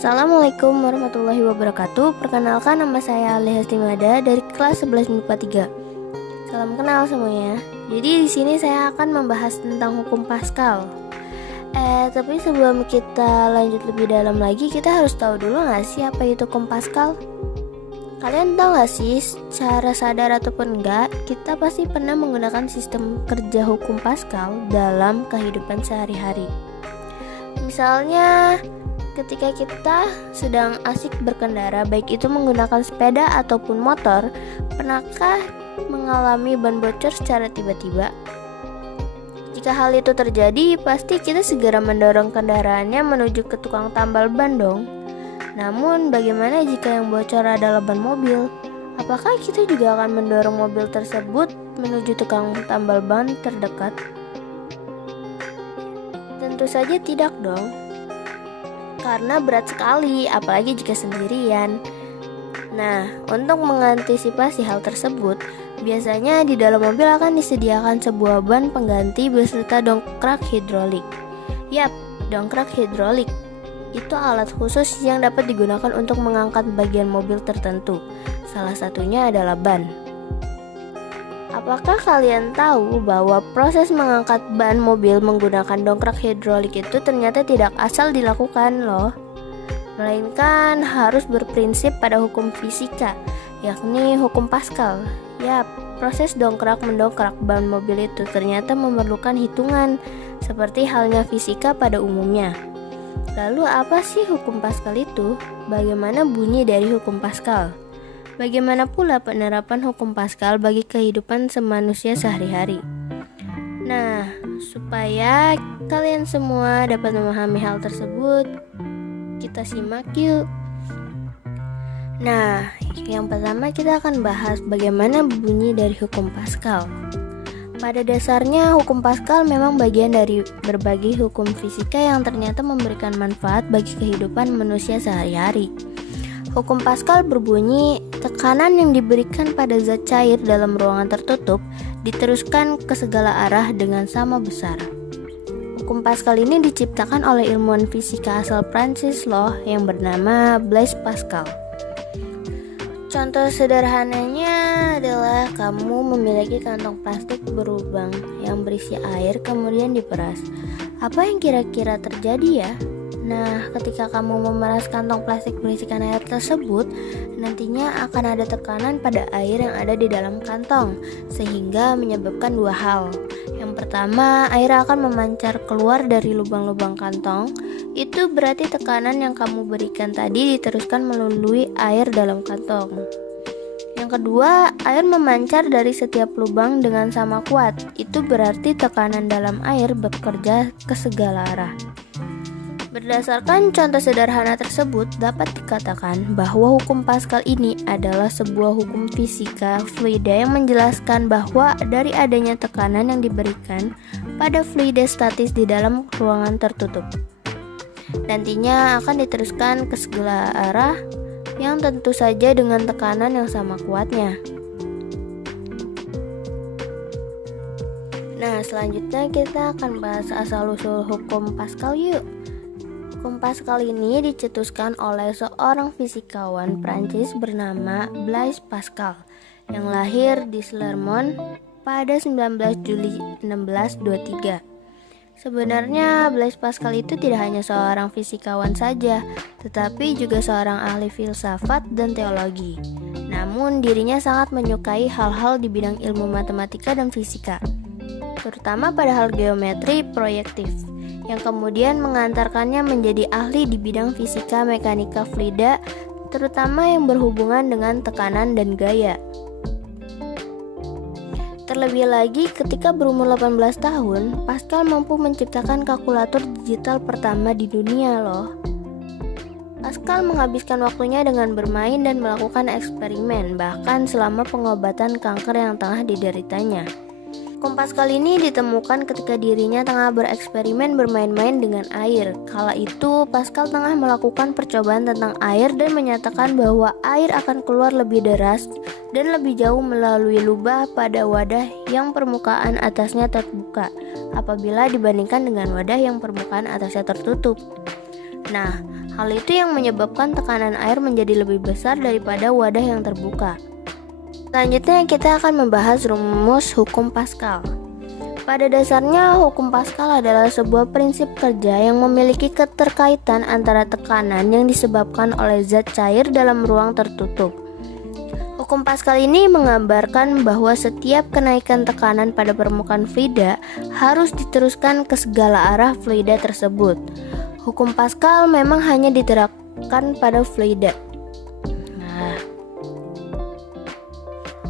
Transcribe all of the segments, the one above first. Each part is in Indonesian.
Assalamualaikum warahmatullahi wabarakatuh. Perkenalkan, nama saya Ali Hastimada dari kelas 11 MIPA 3. Salam kenal semuanya. Jadi di sini saya akan membahas tentang hukum Pascal. Tapi sebelum kita lanjut lebih dalam lagi, kita harus tahu dulu nggak sih apa itu hukum Pascal? Kalian tahu nggak sih, secara sadar ataupun enggak, kita pasti pernah menggunakan sistem kerja hukum Pascal dalam kehidupan sehari-hari. Misalnya, ketika kita sedang asik berkendara, baik itu menggunakan sepeda ataupun motor, pernahkah mengalami ban bocor secara tiba-tiba? Jika hal itu terjadi, pasti kita segera mendorong kendaraannya menuju ke tukang tambal ban dong. Namun, bagaimana jika yang bocor adalah ban mobil? Apakah kita juga akan mendorong mobil tersebut menuju tukang tambal ban terdekat? Tentu saja tidak dong. Karena berat sekali, apalagi jika sendirian. Nah, untuk mengantisipasi hal tersebut, biasanya di dalam mobil akan disediakan sebuah ban pengganti beserta dongkrak hidrolik. Yap, dongkrak hidrolik. Itu alat khusus yang dapat digunakan untuk mengangkat bagian mobil tertentu. Salah satunya adalah ban. Apakah kalian tahu bahwa proses mengangkat ban mobil menggunakan dongkrak hidrolik itu ternyata tidak asal dilakukan loh, melainkan harus berprinsip pada hukum fisika, yakni hukum Pascal. Yap, proses dongkrak-mendongkrak ban mobil itu ternyata memerlukan hitungan, seperti halnya fisika pada umumnya. Lalu apa sih hukum Pascal itu? Bagaimana bunyi dari hukum Pascal? Bagaimana pula penerapan hukum Pascal bagi kehidupan semanusia sehari-hari? Nah, supaya kalian semua dapat memahami hal tersebut, kita simak yuk. Nah, yang pertama kita akan bahas bagaimana bunyi dari hukum Pascal. Pada dasarnya, hukum Pascal memang bagian dari berbagai hukum fisika yang ternyata memberikan manfaat bagi kehidupan manusia sehari-hari. Hukum Pascal berbunyi, tekanan yang diberikan pada zat cair dalam ruangan tertutup diteruskan ke segala arah dengan sama besar. Hukum Pascal ini diciptakan oleh ilmuwan fisika asal Prancis loh yang bernama Blaise Pascal. Contoh sederhananya adalah kamu memiliki kantong plastik berlubang yang berisi air kemudian diperas. Apa yang kira-kira terjadi ya? Nah, ketika kamu memeras kantong plastik berisikan air tersebut, nantinya akan ada tekanan pada air yang ada di dalam kantong, sehingga menyebabkan dua hal. Yang pertama, air akan memancar keluar dari lubang-lubang kantong. Itu berarti tekanan yang kamu berikan tadi diteruskan melalui air dalam kantong. Yang kedua, air memancar dari setiap lubang dengan sama kuat. Itu berarti tekanan dalam air bekerja ke segala arah. Berdasarkan contoh sederhana tersebut, dapat dikatakan bahwa hukum Pascal ini adalah sebuah hukum fisika fluida yang menjelaskan bahwa dari adanya tekanan yang diberikan pada fluida statis di dalam ruangan tertutup, nantinya akan diteruskan ke segala arah yang tentu saja dengan tekanan yang sama kuatnya. Nah, selanjutnya kita akan bahas asal-usul hukum Pascal yuk. Hukum Pascal ini dicetuskan oleh seorang fisikawan Prancis bernama Blaise Pascal yang lahir di Clermont pada 19 Juli 1623. Sebenarnya Blaise Pascal itu tidak hanya seorang fisikawan saja, tetapi juga seorang ahli filsafat dan teologi. Namun dirinya sangat menyukai hal-hal di bidang ilmu matematika dan fisika, terutama pada hal geometri proyektif, yang kemudian mengantarkannya menjadi ahli di bidang fisika mekanika fluida, terutama yang berhubungan dengan tekanan dan gaya. Terlebih lagi, ketika berumur 18 tahun, Pascal mampu menciptakan kalkulator digital pertama di dunia loh. Pascal menghabiskan waktunya dengan bermain dan melakukan eksperimen, bahkan selama pengobatan kanker yang tengah dideritanya. Hukum Pascal ini ditemukan ketika dirinya tengah bereksperimen bermain-main dengan air. Kala itu, Pascal tengah melakukan percobaan tentang air dan menyatakan bahwa air akan keluar lebih deras dan lebih jauh melalui lubang pada wadah yang permukaan atasnya terbuka apabila dibandingkan dengan wadah yang permukaan atasnya tertutup. Nah, Hal itu yang menyebabkan tekanan air menjadi lebih besar daripada wadah yang terbuka. Selanjutnya kita akan membahas rumus hukum Pascal. Pada dasarnya, hukum Pascal adalah sebuah prinsip kerja yang memiliki keterkaitan antara tekanan yang disebabkan oleh zat cair dalam ruang tertutup. Hukum Pascal ini menggambarkan bahwa setiap kenaikan tekanan pada permukaan fluida harus diteruskan ke segala arah fluida tersebut. Hukum Pascal memang hanya diterapkan pada fluida.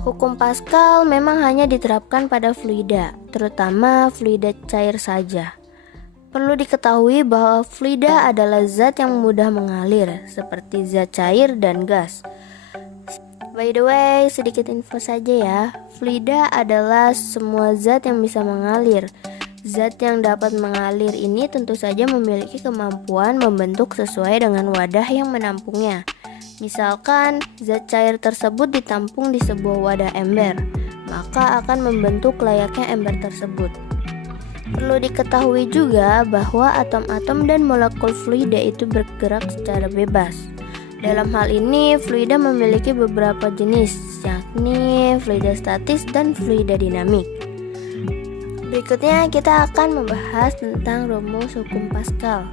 Hukum Pascal memang hanya diterapkan pada fluida, terutama fluida cair saja. Perlu diketahui bahwa fluida adalah zat yang mudah mengalir, seperti zat cair dan gas. By the way, sedikit info saja ya. Fluida adalah semua zat yang bisa mengalir. Zat yang dapat mengalir ini tentu saja memiliki kemampuan membentuk sesuai dengan wadah yang menampungnya. Misalkan zat cair tersebut ditampung di sebuah wadah ember, maka akan membentuk layaknya ember tersebut. Perlu diketahui juga bahwa atom-atom dan molekul fluida itu bergerak secara bebas. Dalam hal ini, fluida memiliki beberapa jenis, yakni fluida statis dan fluida dinamik. Berikutnya kita akan membahas tentang rumus hukum Pascal.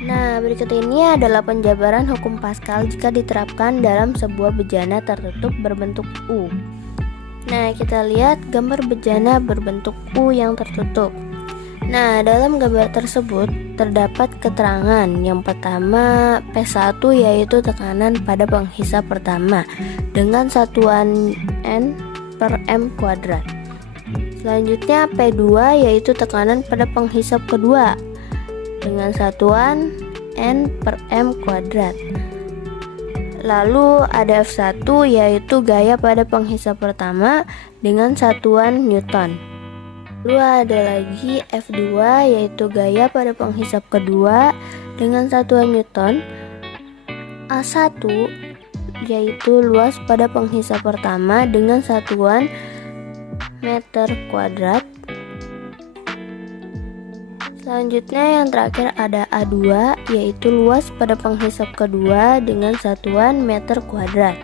Nah, berikut ini adalah penjabaran hukum Pascal jika diterapkan dalam sebuah bejana tertutup berbentuk U. Nah, kita lihat gambar bejana berbentuk U yang tertutup. Nah, dalam gambar tersebut terdapat keterangan. Yang pertama, P1 yaitu tekanan pada penghisap pertama dengan satuan N per M kuadrat. Selanjutnya, P2 yaitu tekanan pada penghisap kedua dengan satuan N per M kuadrat. Lalu ada F1 yaitu gaya pada penghisap pertama dengan satuan Newton. Lalu ada lagi F2 yaitu gaya pada penghisap kedua dengan satuan Newton. A1 yaitu luas pada penghisap pertama dengan satuan meter kuadrat. Selanjutnya yang terakhir ada A2 yaitu luas pada penghisap kedua dengan satuan meter kuadrat.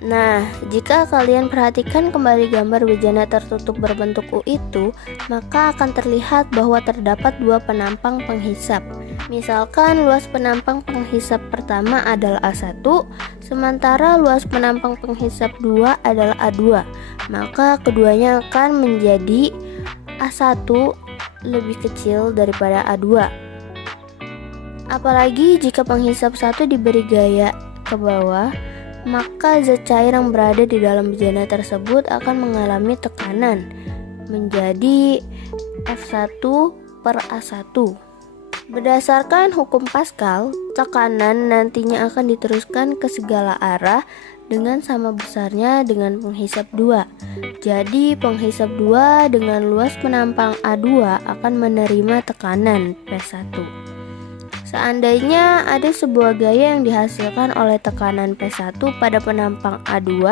Nah, jika kalian perhatikan kembali gambar bejana tertutup berbentuk U itu, maka akan terlihat bahwa terdapat dua penampang penghisap. Misalkan luas penampang penghisap pertama adalah A1, sementara luas penampang penghisap 2 adalah A2. Maka keduanya akan menjadi A1 lebih kecil daripada A2. Apalagi jika penghisap 1 diberi gaya ke bawah, maka zat cair yang berada di dalam bejana tersebut akan mengalami tekanan menjadi F1 per A1. Berdasarkan hukum Pascal, tekanan nantinya akan diteruskan ke segala arah dengan sama besarnya dengan penghisap 2. Jadi penghisap 2 dengan luas penampang A2 akan menerima tekanan P1. Seandainya ada sebuah gaya yang dihasilkan oleh tekanan P1 pada penampang A2,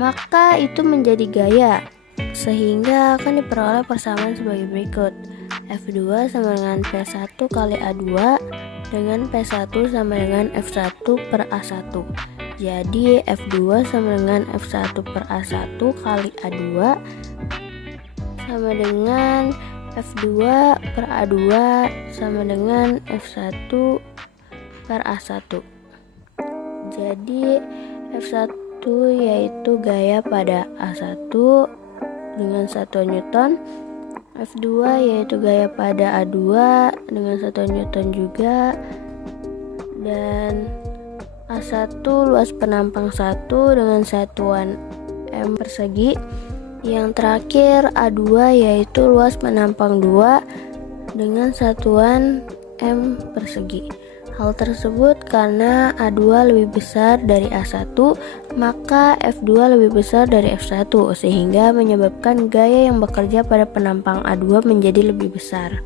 maka itu menjadi gaya, sehingga akan diperoleh persamaan sebagai berikut. F2 sama dengan P1 kali A2 dengan P1 sama dengan F1 per A1. Jadi F2 sama dengan F1 per A1 kali A2 sama dengan F2 per A2 sama dengan F1 per A1. Jadi F1 yaitu gaya pada A1 dengan satuan Newton, F2 yaitu gaya pada A2 dengan satuan Newton juga, dan A1 luas penampang 1 dengan satuan M persegi. Yang terakhir A2 yaitu luas penampang 2 dengan satuan M persegi. Hal tersebut karena A2 lebih besar dari A1, maka F2 lebih besar dari F1, sehingga menyebabkan gaya yang bekerja pada penampang A2 menjadi lebih besar.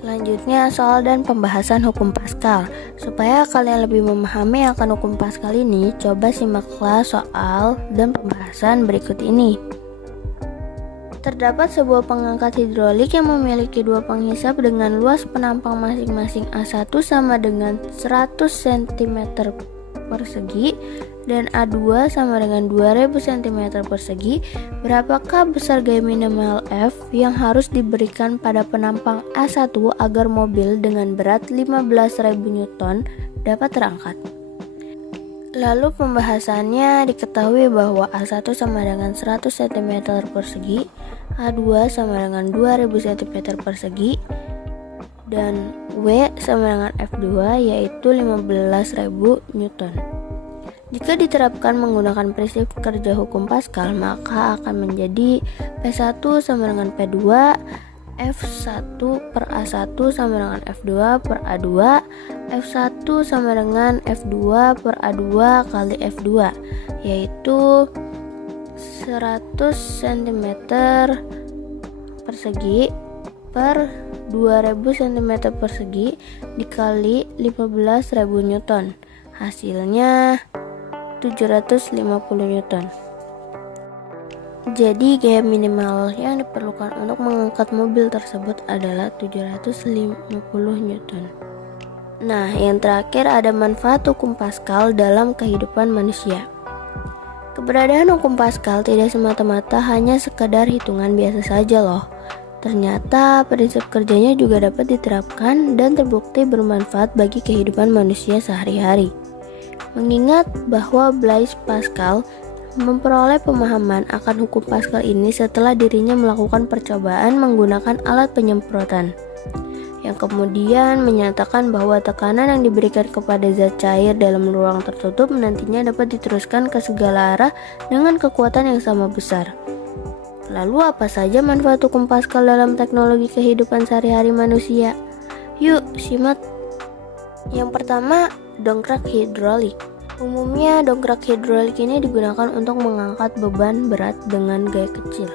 Selanjutnya soal dan pembahasan hukum Pascal. Supaya kalian lebih memahami akan hukum Pascal ini, coba simaklah soal dan pembahasan berikut ini. Terdapat sebuah pengangkat hidrolik yang memiliki dua penghisap dengan luas penampang masing-masing A1 sama dengan 100 cm persegi dan A2 sama dengan 2000 cm persegi. Berapakah besar gaya minimal F yang harus diberikan pada penampang A1 agar mobil dengan berat 15.000 Newton dapat terangkat? Lalu pembahasannya diketahui bahwa A1 sama dengan 100 cm persegi, A2 sama dengan 2000 cm persegi, dan W sama dengan F2 yaitu 15.000 Newton. Jika diterapkan menggunakan prinsip kerja hukum Pascal, maka akan menjadi P1 sama dengan P2, F1 per A1 sama dengan F2 per A2, F1 sama dengan F2 per A2 kali F2, yaitu 100 cm persegi per 2000 cm persegi dikali 15.000 Newton. Hasilnya 750 Newton. Jadi gaya minimal yang diperlukan untuk mengangkat mobil tersebut adalah 750 Newton. Nah, yang terakhir ada manfaat hukum Pascal dalam kehidupan manusia. Keberadaan hukum Pascal tidak semata-mata hanya sekedar hitungan biasa saja loh. Ternyata prinsip kerjanya juga dapat diterapkan dan terbukti bermanfaat bagi kehidupan manusia sehari-hari. Mengingat bahwa Blaise Pascal memperoleh pemahaman akan hukum Pascal ini setelah dirinya melakukan percobaan menggunakan alat penyemprotan, yang kemudian menyatakan bahwa tekanan yang diberikan kepada zat cair dalam ruang tertutup nantinya dapat diteruskan ke segala arah dengan kekuatan yang sama besar. Lalu apa saja manfaat hukum Pascal dalam teknologi kehidupan sehari-hari manusia? Yuk simak. Yang pertama, dongkrak hidrolik. Umumnya dongkrak hidrolik ini digunakan untuk mengangkat beban berat dengan gaya kecil.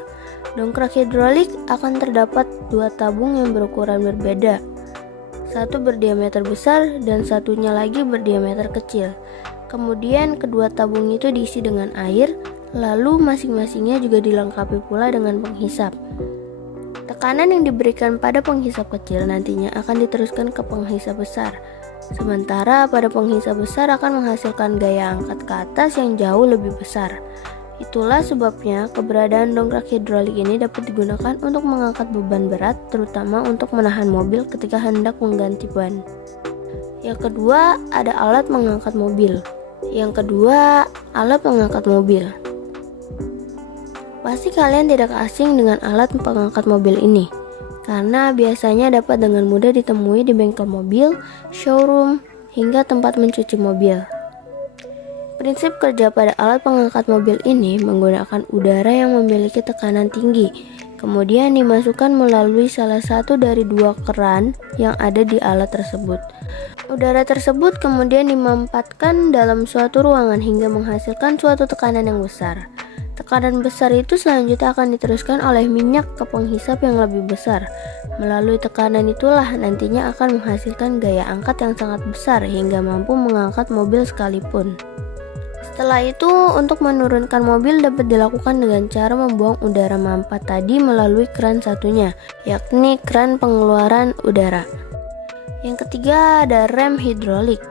Dongkrak hidrolik akan terdapat dua tabung yang berukuran berbeda. Satu berdiameter besar dan satunya lagi berdiameter kecil. Kemudian kedua tabung itu diisi dengan air, lalu masing-masingnya juga dilengkapi pula dengan penghisap. Tekanan yang diberikan pada penghisap kecil nantinya akan diteruskan ke penghisap besar. Sementara pada penghisap besar akan menghasilkan gaya angkat ke atas yang jauh lebih besar. Itulah sebabnya keberadaan dongkrak hidrolik ini dapat digunakan untuk mengangkat beban berat, terutama untuk menahan mobil ketika hendak mengganti ban. Yang kedua, ada alat mengangkat mobil. Pasti kalian tidak asing dengan alat pengangkat mobil ini, karena biasanya dapat dengan mudah ditemui di bengkel mobil, showroom, hingga tempat mencuci mobil. Prinsip kerja pada alat pengangkat mobil ini menggunakan udara yang memiliki tekanan tinggi, kemudian dimasukkan melalui salah satu dari dua keran yang ada di alat tersebut. Udara tersebut kemudian dimampatkan dalam suatu ruangan hingga menghasilkan suatu tekanan yang besar. Tekanan besar itu selanjutnya akan diteruskan oleh minyak ke penghisap yang lebih besar. Melalui tekanan itulah nantinya akan menghasilkan gaya angkat yang sangat besar hingga mampu mengangkat mobil sekalipun. Setelah itu, untuk menurunkan mobil dapat dilakukan dengan cara membuang udara mampat tadi melalui keran satunya, yakni keran pengeluaran udara. Yang ketiga ada rem hidrolik.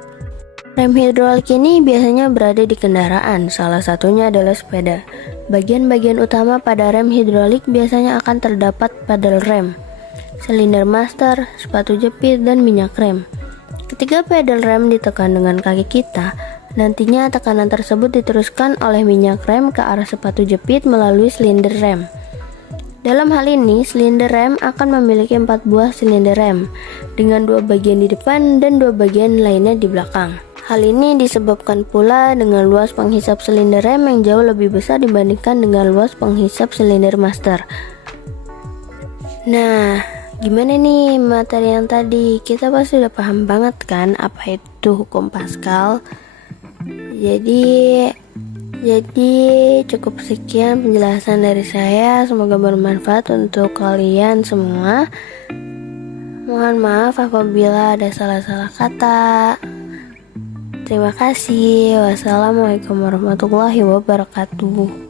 Rem hidrolik ini biasanya berada di kendaraan, salah satunya adalah sepeda. Bagian-bagian utama pada rem hidrolik biasanya akan terdapat pedal rem, silinder master, sepatu jepit, dan minyak rem. Ketika pedal rem ditekan dengan kaki kita, nantinya tekanan tersebut diteruskan oleh minyak rem ke arah sepatu jepit melalui silinder rem. Dalam hal ini, silinder rem akan memiliki 4 buah silinder rem, dengan 2 bagian di depan dan 2 bagian lainnya di belakang. Hal ini disebabkan pula dengan luas penghisap silinder rem yang jauh lebih besar dibandingkan dengan luas penghisap silinder master. Nah, gimana nih materi yang tadi? Kita pasti udah paham banget kan apa itu hukum Pascal. Jadi cukup sekian penjelasan dari saya. Semoga bermanfaat untuk kalian semua. Mohon maaf apabila ada salah-salah kata. Terima kasih. Wassalamualaikum warahmatullahi wabarakatuh.